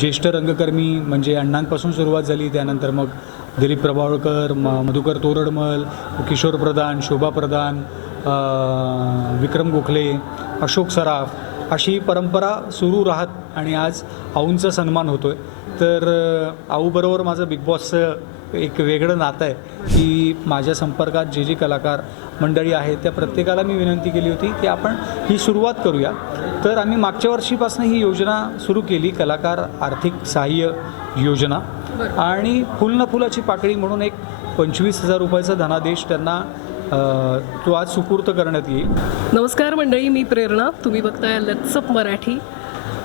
ज्येष्ठ रंगकर्मी म्हणजे अण्णांपासून सुरुवात झाली. त्यानंतर मग दिलीप प्रभावळकर म मधुकर तोरडमल किशोर प्रधान शोभा प्रधान विक्रम गोखले अशोक सराफ अशी परंपरा सुरू राहत आणि आज आऊंचा सन्मान होतो आहे तर आऊबरोबर माझं बिग बॉसचं एक वेगळं नातं आहे की माझ्या संपर्कात जे जे कलाकार मंडळी आहेत त्या प्रत्येकाला मी विनंती केली होती की आपण ही सुरुवात करूया. तर आम्ही मागच्या वर्षीपासून ही योजना सुरू केली कलाकार आर्थिक सहाय्य योजना. आणि फुल न फुलाची पाकळी म्हणून एक पंचवीस हजार रुपयाचा धनादेश त्यांना तो आज सुपूर्त करण्यात येईल. नमस्कार मंडळी मी प्रेरणा. तुम्ही बघताय लत्सप मराठी.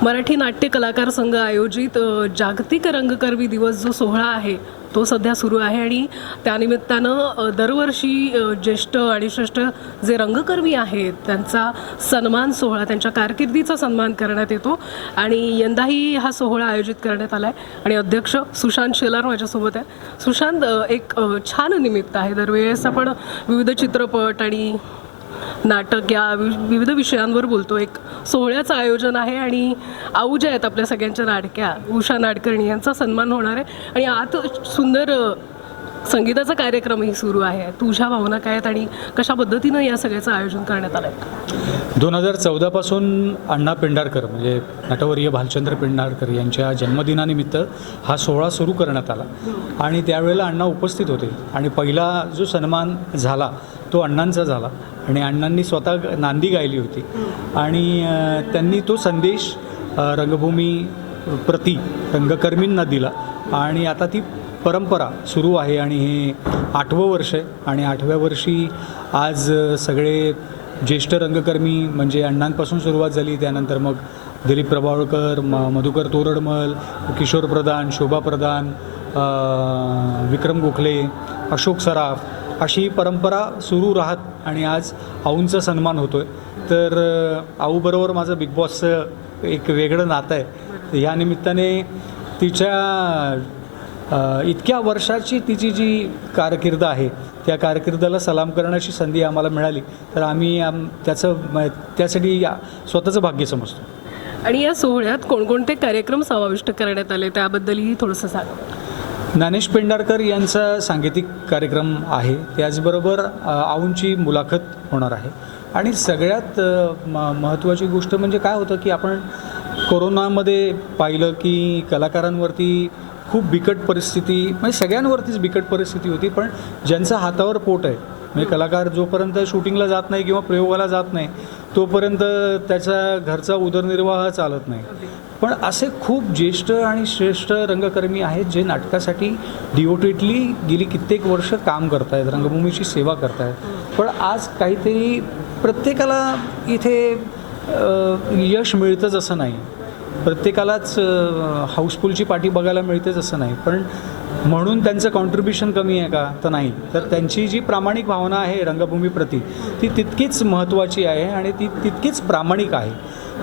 मराठी नाट्य कलाकार संघ आयोजित जागतिक रंगकर्मी दिवस जो सोहळा आहे तो सध्या सुरू आहे आणि त्यानिमित्तानं दरवर्षी ज्येष्ठ आणि श्रेष्ठ जे रंगकर्मी आहेत त्यांचा सन्मान सोहळा त्यांच्या कारकिर्दीचा सन्मान करण्यात येतो. आणि यंदाही हा सोहळा आयोजित करण्यात आला आहे आणि अध्यक्ष सुशांत शेलार माझ्यासोबत आहे सुशांत एक छान निमित्त आहे. दरवेळेस आपण विविध चित्रपट आणि नाटक या वि- विविध विषयांवर बोलतो. एक सोहळ्याचं आयोजन आहे आणि आऊ ज्या आहेत आपल्या सगळ्यांच्या नाटक्या उषा नाडकर्णी यांचा सन्मान होणार आहे. आणि आत सुंदर संगीताचा कार्यक्रमही सुरू आहे. तुझ्या भावना काय आहेत आणि कशा पद्धतीनं या सगळ्याचं आयोजन करण्यात आलं आहे दोन हजार चौदापासून अण्णा पेंढारकर म्हणजे नटवर्य भालचंद्र पेंढारकर यांच्या जन्मदिनानिमित्त हा सोहळा सुरू करण्यात आला. आणि त्यावेळेला अण्णा उपस्थित होते. आणि पहिला जो सन्मान झाला तो अण्णांचा झाला. आणि अण्णांनी स्वतः नांदी गायली होती. आणि त्यांनी तो संदेश रंगभूमी प्रति रंगकर्मींना दिला. आणि आता ती परंपरा सुरू आहे आणि हे आठवं वर्ष आहे. आणि आठव्या वर्षी आज सगळे ज्येष्ठ रंगकर्मी म्हणजे अण्णांपासून सुरुवात झाली. त्यानंतर मग दिलीप प्रभावळकर म मधुकर तोरडमल किशोर प्रधान शोभा प्रधान विक्रम गोखले अशोक सराफ अशी परंपरा सुरू राहत आणि आज आऊंचा सन्मान होतो आहे तर आऊबरोबर माझं बिग बॉसचं एक वेगळं नातं आहे. ह्या निमित्ताने तिच्या इतक्या वर्षाची तिची जी कारकीर्द आहे त्या कारकिर्दीला सलाम करण्याची संधी आम्हाला मिळाली. तर आम्ही आम त्याचं म- त्यासाठी या- स्वतःचं भाग्य समजतो. आणि या सोहळ्यात कोणकोणते कार्यक्रम समाविष्ट करण्यात आले? त्याबद्दलही थोडंसं सांगा. ज्ञानेश पेंढारकर यांचा सांगीतिक कार्यक्रम आहे. त्याचबरोबर आऊंची मुलाखत होणार आहे. आणि सगळ्यात महत्त्वाची गोष्ट म्हणजे काय होतं की आपण कोरोनामध्ये पाहिलं की कलाकारांवरती खूप बिकट परिस्थिती म्हणजे सगळ्यांवरतीच बिकट परिस्थिती होती पण ज्यांचं हातावर पोट आहे म्हणजे कलाकार जोपर्यंत शूटिंगला जात नाही किंवा प्रयोगाला जात नाही तोपर्यंत त्याचा घरचा उदरनिर्वाह चालत नाही. पण असे खूप ज्येष्ठ आणि श्रेष्ठ रंगकर्मी आहेत जे नाटकासाठी डिओटेटली गेली कित्येक वर्ष काम करतायत रंगभूमीची सेवा करतायत. पण आज काहीतरी प्रत्येकाला इथे यश मिळतंच असं नाही. प्रत्येकालाच हाऊसफुलची पाठी बघायला मिळतेच असं नाही. पण म्हणून त्यांचं कॉन्ट्रीब्युशन कमी आहे का? तर नाही. तर त्यांची जी प्रामाणिक भावना आहे रंगभूमीप्रती ती तितकीच महत्त्वाची आहे आणि ती तितकीच प्रामाणिक आहे.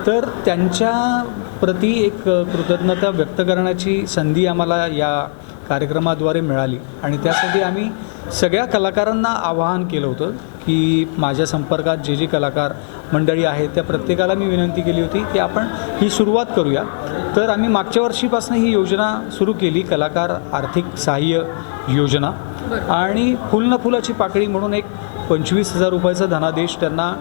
तर त्यांच्या प्रती एक कृतज्ञता व्यक्त करण्याची संधी आम्हाला या कार्यक्रमाद्वारे मिळाली. आणि त्यासाठी आम्ही सगळ्या कलाकारांना आवाहन केलं होतं की माझ्या संपर्कात जे जे कलाकार मंडळी आहेत त्या प्रत्येकाला मी विनंती केली होती की आपण ही सुरुवात करूया. तर आम्ही मागच्या वर्षीपासून ही योजना सुरू केली कलाकार आर्थिक सहाय्य योजना. आणि फुल न फुलाची पाकळी म्हणून एक पंचवीस हजार रुपयाचा धनादेश त्यांना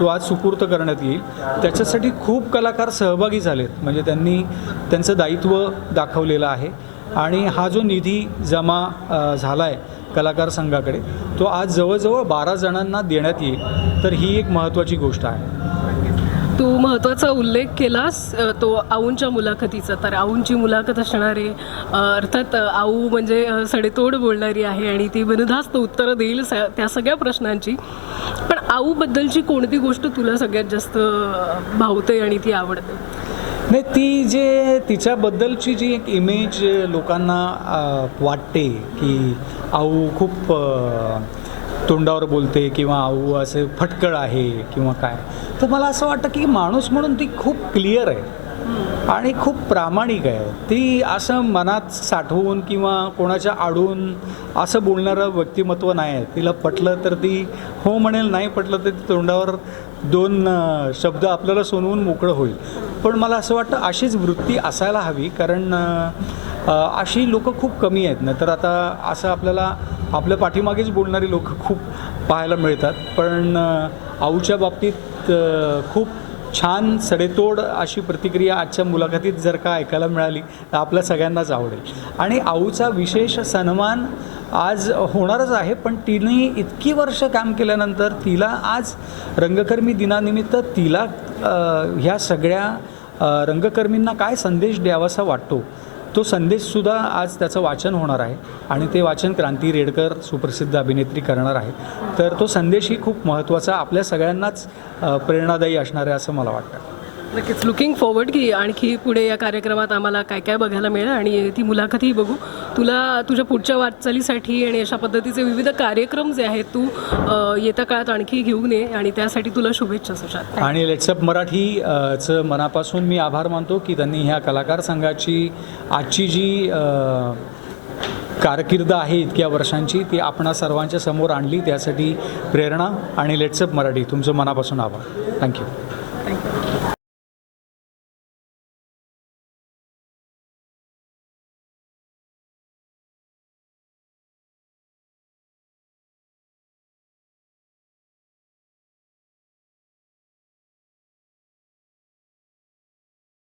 तो आज सुपूर्त करण्यात येईल. त्याच्यासाठी खूप कलाकार सहभागी झालेत. म्हणजे त्यांनी त्यांचं दायित्व दाखवलेलं आहे. आणि हा जो निधी जमा झाला आहे कलाकार संघाकडे तो आज जवळजवळ बारा जणांना देण्यात येईल. तर ही एक महत्त्वाची गोष्ट आहे. तू महत्त्वाचा उल्लेख केलास तो आऊंच्या मुलाखतीचा. तर आऊंची मुलाखत असणारे अर्थात आऊ म्हणजे सडेतोड बोलणारी आहे आणि ती बिनधास्त उत्तरं देईल स त्या सगळ्या प्रश्नांची. पण आऊबद्दलची कोणती गोष्ट तुला सगळ्यात जास्त भावते आणि ती आवडते? नाही ती जे तिच्याबद्दलची जी एक इमेज लोकांना वाटते की आऊ खूप तोंडावर बोलते किंवा आऊ असे फटकळ आहे किंवा काय तर मला असं वाटतं की माणूस म्हणून ती खूप क्लिअर आहे. आणि खूप प्रामाणिक आहे. ती असं मनात साठवून किंवा कोणाच्या आडून असं बोलणारं व्यक्तिमत्व नाही आहे. तिला पटलं तर ती हो म्हणेल नाही पटलं तर ती तोंडावर दोन शब्द आपल्याला सोनवून मोकळं होईल. पण मला असं वाटतं अशीच वृत्ती असायला हवी कारण अशी लोकं खूप कमी आहेत. ना तर आता असं आपल्याला आपल्या पाठीमागेच बोलणारी लोकं खूप पाहायला मिळतात. पण आऊच्या बाबतीत खूप छान सडेतोड अशी प्रतिक्रिया आजच्या मुलाखतीत जर का ऐकायला मिळाली तर आपल्या सगळ्यांनाच आवडेल. आणि आऊचा विशेष सन्मान आज होणारच आहे पण तिने इतकी वर्ष काम केल्यानंतर तिला आज रंगकर्मी दिनानिमित्त तिला ह्या सगळ्या रंगकर्मींना काय संदेश द्यावासा वाटतो? तो संदेशसुद्धा आज त्याचं वाचन होणार आहे आणि ते वाचन क्रांती रेडकर सुप्रसिद्ध अभिनेत्री करणार आहे. तर तो संदेशही खूप महत्त्वाचा आपल्या सगळ्यांनाच प्रेरणादायी असणार आहे असं मला वाटतं. नक्कीच. लुकिंग फॉरवर्ड की आणखी पुढे या कार्यक्रमात आम्हाला काय काय बघायला मिळेल आणि ती मुलाखतही बघू. तुला तुझ्या पुढच्या वाटचालीसाठी आणि अशा पद्धतीचे विविध कार्यक्रम जे आहेत तू येत्या काळात आणखी घेऊन ये आणि त्यासाठी तुला शुभेच्छा सुशांत. आणि लेट्सअप मराठी अ, चं मनापासून मी आभार मानतो की त्यांनी ह्या कलाकार संघाची आजची जी कारकीर्द आहे इतक्या वर्षांची ती आपणा सर्वांच्या समोर आणली. त्यासाठी प्रेरणा आणि लेट्सअप मराठी. तुमचं मनापासून आभार. Thank you thank you